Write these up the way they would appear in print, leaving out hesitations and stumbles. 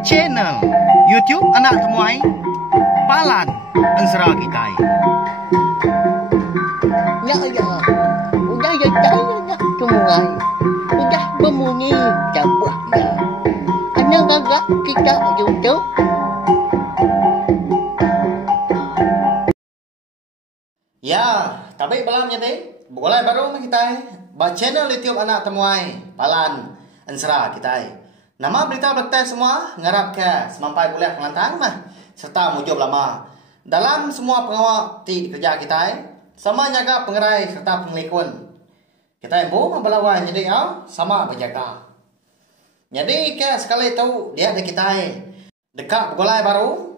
Channel YouTube Anak Temuai Palan Ansara Kitai. Ya ya, udah ya Anak Temuai, udah berbunyi cabutnya. Anak gagak kita YouTube. Ya, tapi balamnya deh. Boleh baru kita ba channel YouTube Anak Temuai Palan Ansara Kitai. Nama berita-berita semua ngarap ke semampai boleh kelantang mah serta mujub lama dalam semua pengawal di kerja kita sama jaga pengerai serta pengelikun kita ibu membelawan jadi sama berjaga jadi ke sekali tahu dia ada kita dekat golai baru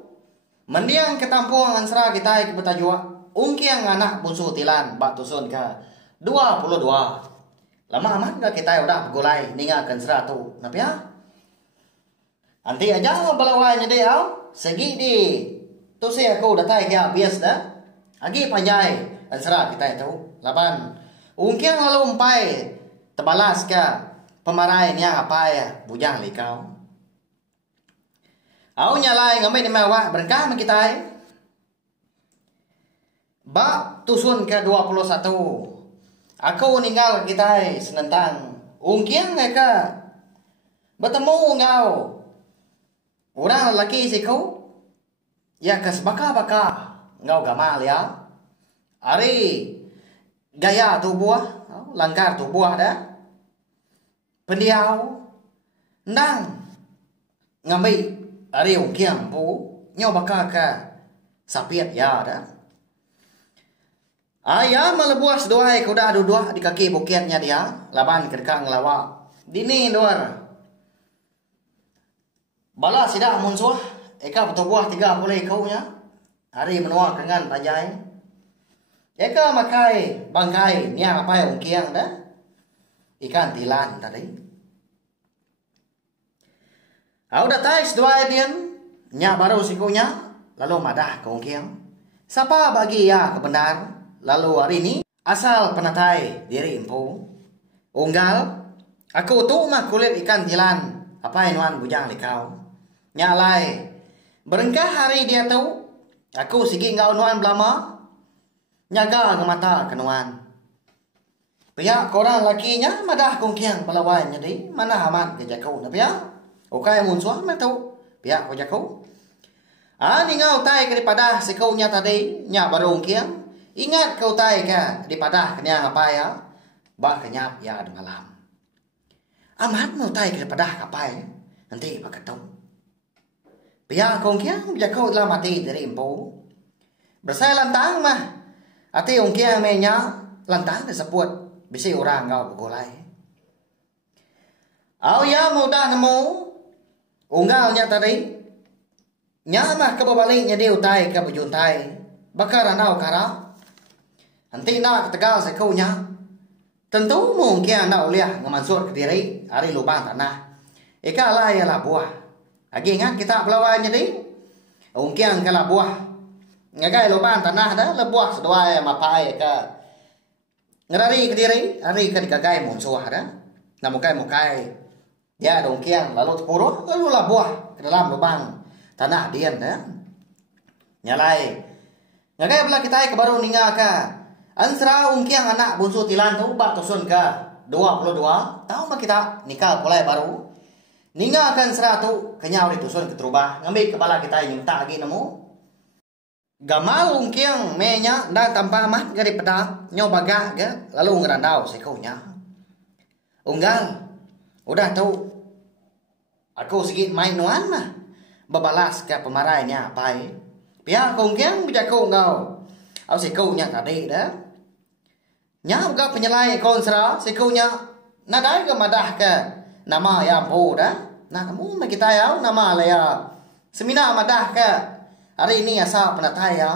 mendiang ke tampung Ansara kita ke betajua ungkiang anak bunsu tilan bak tusun ke 22 lama aman ke kita udah golai ninggalkan Ansara tu napa ya. Nanti aja balawanya dia segi di tu saya aku datai kaya bias dah agi panjai Ansara kita itu laban ungkiang lalu umpai tebalas ke pemarahin yang apa ya bujang likau au nyalai ngamai ni mewah berkah kita bak tusun ke 21 aku ninggal kita senentang ungkiang mereka bertemu ngau orang lelaki si kau ya kas baka ngau gamal ya ari gaya tu buah langgar tu buah dah pendiau ndang ngambil ari ungkiang pu nyo baka ka sapiat ya dah ayam melebuah sedoai kuda dua di kaki bukitnya dia laban kedekang ngelawak dini dor bala sidak munsuh eka betul buah 30 kaunya hari menua kengan panjai eka makai bangkai ni apa yang ungkiang dah ikan tilan tadi au datai dua dian nya baru sikunya lalu madah ke ungkiang siapa bagi ya kebenar lalu hari ini asal penatai diri empu unggal aku tu mah kulit ikan tilan apa inuan bujang likau nyalai berengkah hari dia tahu aku sigi ngau nuan belama nyaga ke mata kenuan pihak korang lakinya madah kongkiang pelawan jadi mana amat ke jakau na pihak okai mun suah mah tahu pihak ko jakau ani ngau tai ke daripada sekau nya tadi nya baru kongkiang ingat kau tai ke daripada kenya apa ya bak kenyap ya di malam amat mau tai ke daripada kapai nanti pakai tahu pihak kongkiang jakau dalam mati dari empu bersai lantang mah ati ongkiang menya lantang disebut bisi orang ngau begolai au ya mudah nemu unggalnya tadi nyamah ke babaliknya dia utai ke bejuntai bakar anau kara nanti nak tegal sekaunya tentu mungkin nak liah ngemansur ke diri hari lubang tanah eka lah ya lah buah lagi ingat kita pelawan jadi ungkiang kala buah ngagai lubang tanah dah lebuah sedoai mapai ke ngerari ke diri hari ke dikagai munsuah dah namukai ya ungkiang lalu tepuru lalu lah buah ke dalam lubang tanah dian dah nyalai ngagai belah kita ke baru ninga ke Ansara ungkiang anak bunsu tilan tu bak tusun ke 22 tahu mah kita nikah mulai baru ninga akan 100 kenyau ditusun ke terubah ngambil kepala kita yang tak lagi nemu gamal ungkiang menya dan tanpa amat dari pedak nyo bagah ke lalu ngerandau sekaunya unggal udah tahu aku sikit main nuan mah bebalas ke pemarainya apa pihak ungkiang bijakau ngau au sekaunya tadi dah nya ga penyelai konsra sekaunya nadai ke madah ke nama ya po dah nah kamu mah kita ya nama lah ya semina madah ke hari ini asa penatai ya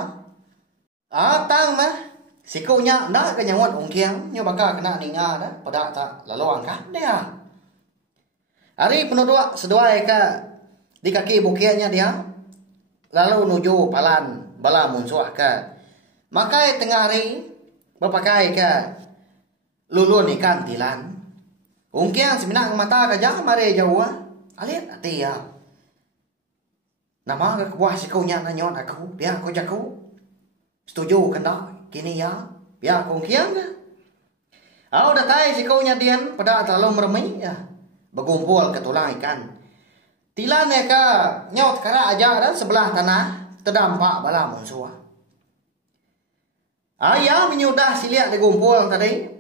tang mah sikunya ndak ke nyawat ungkiang nyo bakal kena ninga dah pada tak lalu angkat dia hari penuduk seduai ke di kaki bukitnya dia lalu nuju palan bala munsuah ke makai tengah hari berpakai ke lulun ikan tilan Ungkiang seminang mata ka jang mare jawa. Alit ati ya. Nama ka kuah si kau nya na nyon aku, biar aku jaku. Setuju kan dak? Kini ya, biar aku ungkiang ka. Au datai si kau nya dian pada terlalu meremai ya. Bergumpul ke tulang ikan. Tilan ka nyaut kara aja dan sebelah tanah terdampak bala munsua. Ayah menyudah siliak digumpul tadi.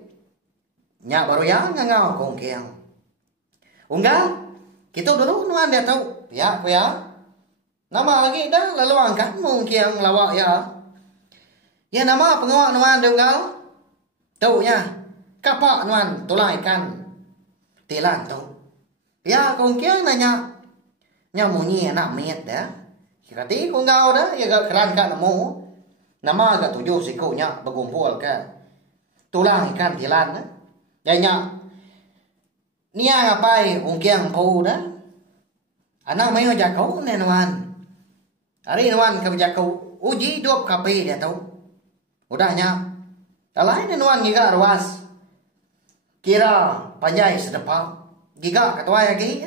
Nyak baru yang ngangau kongkiang. Unggal, kita dulu nuan dia tahu. Ya, aku ya. Nama lagi dah lalu angkat mungkiang lawak ya. Ya nama pengawak nuan dia unggal. Tahu nya. Kapak nuan tulang ikan. Tilan tahu. Ya kongkiang nanya. Nya munyi anak miet dah. Kati kongkau dah. Ya gak keran kat nemu. Nama agak tujuh sikunya berkumpul ke tulang ikan tilan dah. Janya niya ngapai ungkiang pau dah. Anak mayo jakau nenuan. Hari nuan ka jakau uji dop kape dia tahu. Udahnya. Alai nenuan giga ruas. Kira panjai sedepa. Giga ketua lagi.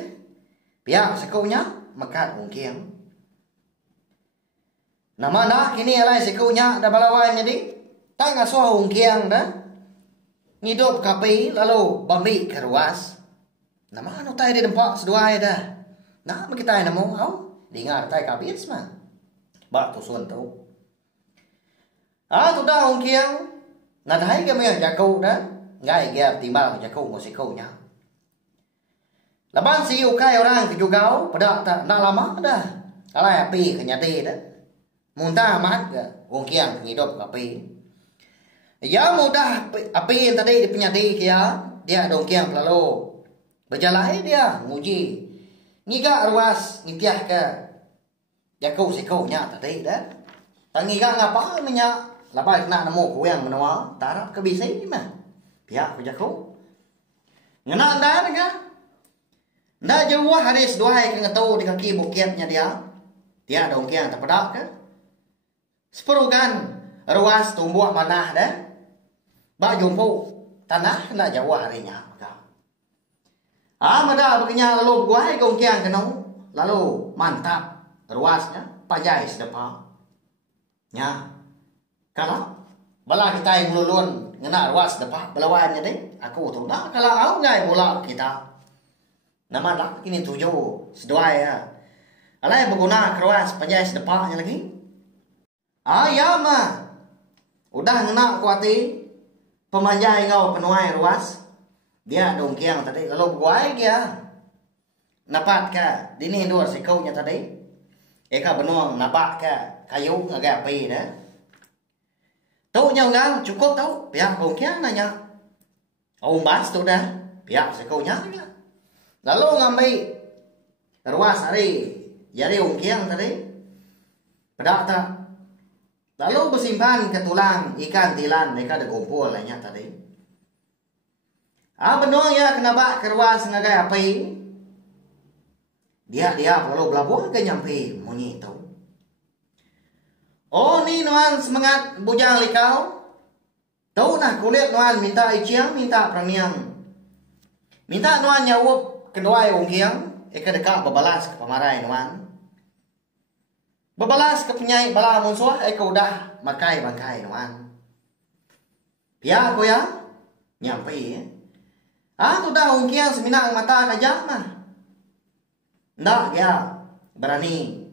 Pihak sekunya makat ungkiang. Nama dah kini alai sekunya dah balawan jadi. Tak ngasuh ungkiang dah. Ngidup kapi lalu bambi ke ruas. Nama anu tay di dempak seduai dah. Nah kita yang nemu au dengar tay kabis mah. Bak tu sun tu. Tu dah ungkiang. Nadai ke meh jakau dah. Ngai ge timbal jakau ngosiku nya. Laban si ukai orang ke jugau pada tak nak lama dah. Alai api ke nyati dah. Muntah amat ke ungkiang ngidup kapi. Ya mudah api yang tadi dipenyati kia dia dongkiang lalu berjalan dia nguji ngiga ruas ngitiah ke jakau sikau nya tadi dah tangiga ngapa menya lapai kena nemu kuang menua tarap ke bisi mah pihak ku jakau ngena dah ga nda jauh haris duai ke ngetau di kaki bukitnya dia dongkiang terpedak ke seperukan ruas tumbuh manah dah. Ba jumpu tanah na Jawa harinya maka. Mada begenya lalu guai kongkiang kenau lalu mantap ruasnya pajai sedepa. Nya. Kalau bala kita yang mulun ngena ruas sedepa belawannya deh. Aku tu dah kalau au ngai bola kita. Nama dah kini tujuh seduai ya. Alai berguna ruas pajai sedepanya lagi. Ya mah. Udah ngena kuati pemanjai ngau penuai ruas dia dongkiang tadi lalu buai dia napat ka dini dua sikau nya tadi eka benuang napak ka kayu ngagak pi dah tahu nya ngang cukup tahu pihak dongkiang nanya bas tu dah pihak sikau nya lalu ngambil ruas hari jadi dongkiang tadi pada tak. Lalu bersimpan ke tulang ikan tilan mereka ada kumpul lainnya tadi. Benuang ya kenapa keruas ngagai api. Dia kalau belabuh ke nyampe munyi tu. Ni nuan semangat bujang likau. Tahu nah kulit nuan minta iciang minta premiang. Minta nuan nyawup kedua ungkiang eka dekat berbalas ke pemarai nuan. Berbalas ke penyai bala musuh eka udah makai bangkai nuan. Pia aku ya nyampe ya. Tu dah ungkiang seminang mata kajak mah. Ndak ya berani.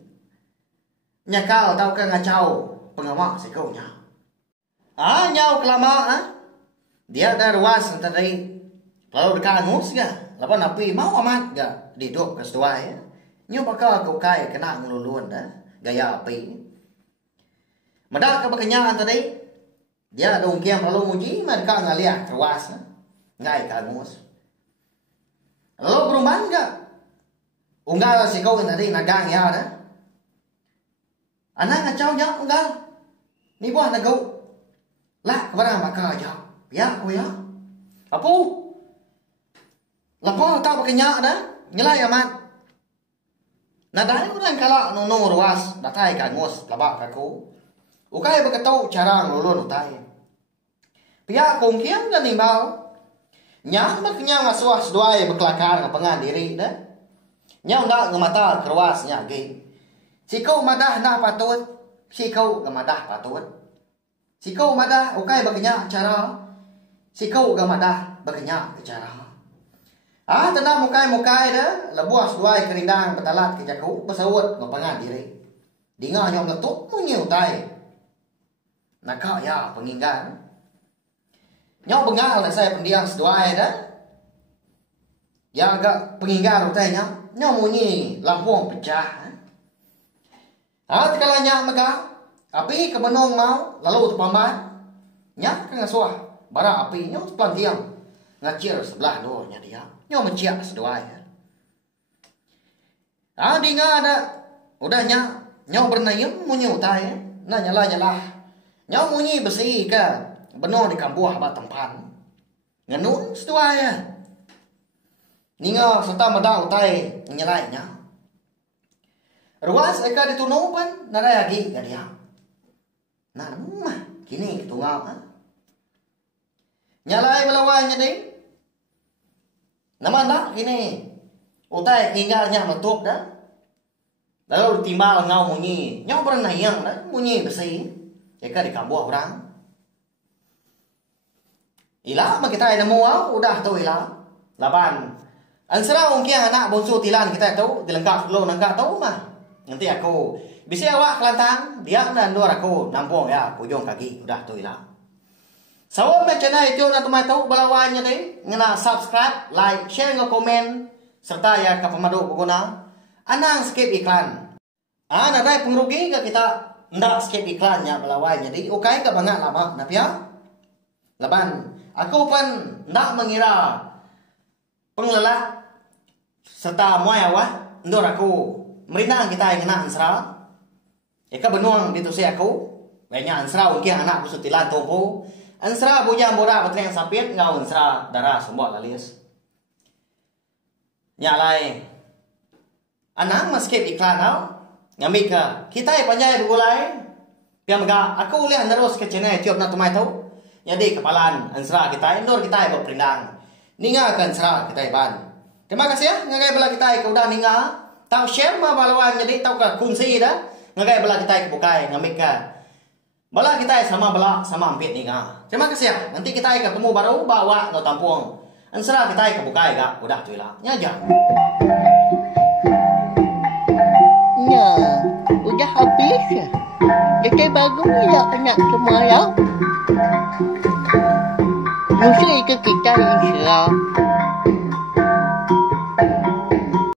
Nyakal tau ke ngacau pengawak sikau nya. Nyau kelama dia ada ruas tadi. Lalu dekat angus ga. Lapan api mau amat ga didup ke setuai ya. Nyu bakal kau kai kena ngeluluan dah. Gaya api. Medak ke berkenyaan tadi. Dia ada ungkiang lalu muji. Mereka ngaliah keruas. Ngai kagus. Lalu perumahan enggak? Unggal si kau tadi nagang ya dah. Anak ngacau ya unggal. Ni buah nagau. Lah kepada maka aja. Ya aku ya. Apa? Lapor tak berkenyak dah. Nyelai amat. Nadai orang kalak nunu ruas datai kagus labak kaku. Ukai berketau cara ngulun utai. Pihak kongkiang dan nimbal. Nya maknya ngasuah seduai berkelakar ngapengan diri dah. Nya ndak ngemata keruas nya ge. Sikau madah dah patut, sikau gemadah patut. Sikau madah ukai bagenya cara. Sikau gemadah bagenya cara. Tenang mukai dah, lebuas duai kerindang betalat ke jaku, pesawat ngapangan diri. Dengar nyom letup munyiu tai. Nakak ya penginggan. Nyom bengal dah saya pendiang seduai dah. Ya agak penginggan utai nyom munyi lampuang pecah. Tekalanya maka api kebenung mau lalu terpamban. Nyak ke ngasuah bara api nyom pelantiang ngacir sebelah luarnya dia. Nyom menciak seduai. Dengar ada udahnya nyom bernayem munyi utai. Nah nyala. Nyom munyi besi ke benung di kambuah bat tempan. Ngenun seduai. Ninga serta meda utai nyelainya. Ruas eka ditunupan nada lagi ke dia. Nah mah kini ketunggal. Nyalai melawannya deh. Nama tak kini utai tinggalnya metup dah. Lalu timbal ngau munyi. Nyom pernah yang dah munyi besi. Eka di kambuah orang. Ilah mah kita ada mau udah tahu ilah. Laban. Ansara mungkin anak bonsu tilan kita tahu dilengkap dulu nangka tahu mah. Nanti aku bisa awak kelantang dia dan luar aku nampung ya ujung kaki udah tahu ilah. Sawat channel itu na tumay tahu balawannya deh ngena subscribe, like, share, nge-komen serta ya ka pamadu puguna anang skip iklan. Naday pengrugi ka kita ndak skip iklannya balawannya deh. Okay ka banget lama napya. Laban aku pun ndak mengira pengelala serta moyawa ndor aku merindang kita yang kena ansra. Eka benuang ditusi aku banyak ansra mungkin anak busutilan topo. Ansra bujang boda batreng sapit ngau ansra darah semua lalis. Nyalai. Anang maskip iklan hau. Ngambil ka. Kita panjai dugulai. Piam ga aku lihat terus ke channel tiop na tumai tau. Jadi kepalan ansra kita endor kita berperindang. Ninga kan ansra kita ban. Terima kasih ya ngagai bala kita ke udah ninga. Tau share ma balawan jadi tau ka kungsi dah. Ngagai bala kita ke bukai ngambil ka. Bala kita sama bala sama ampit ni nga. Terima kasih ya. Nanti kita ketemu baru bawa no tampung. Ansara kita kebukai ga. Udah tu lah. Nya aja. Ya, udah habis ya. Jadi baru ya anak semua ya. Musuh ke kita insya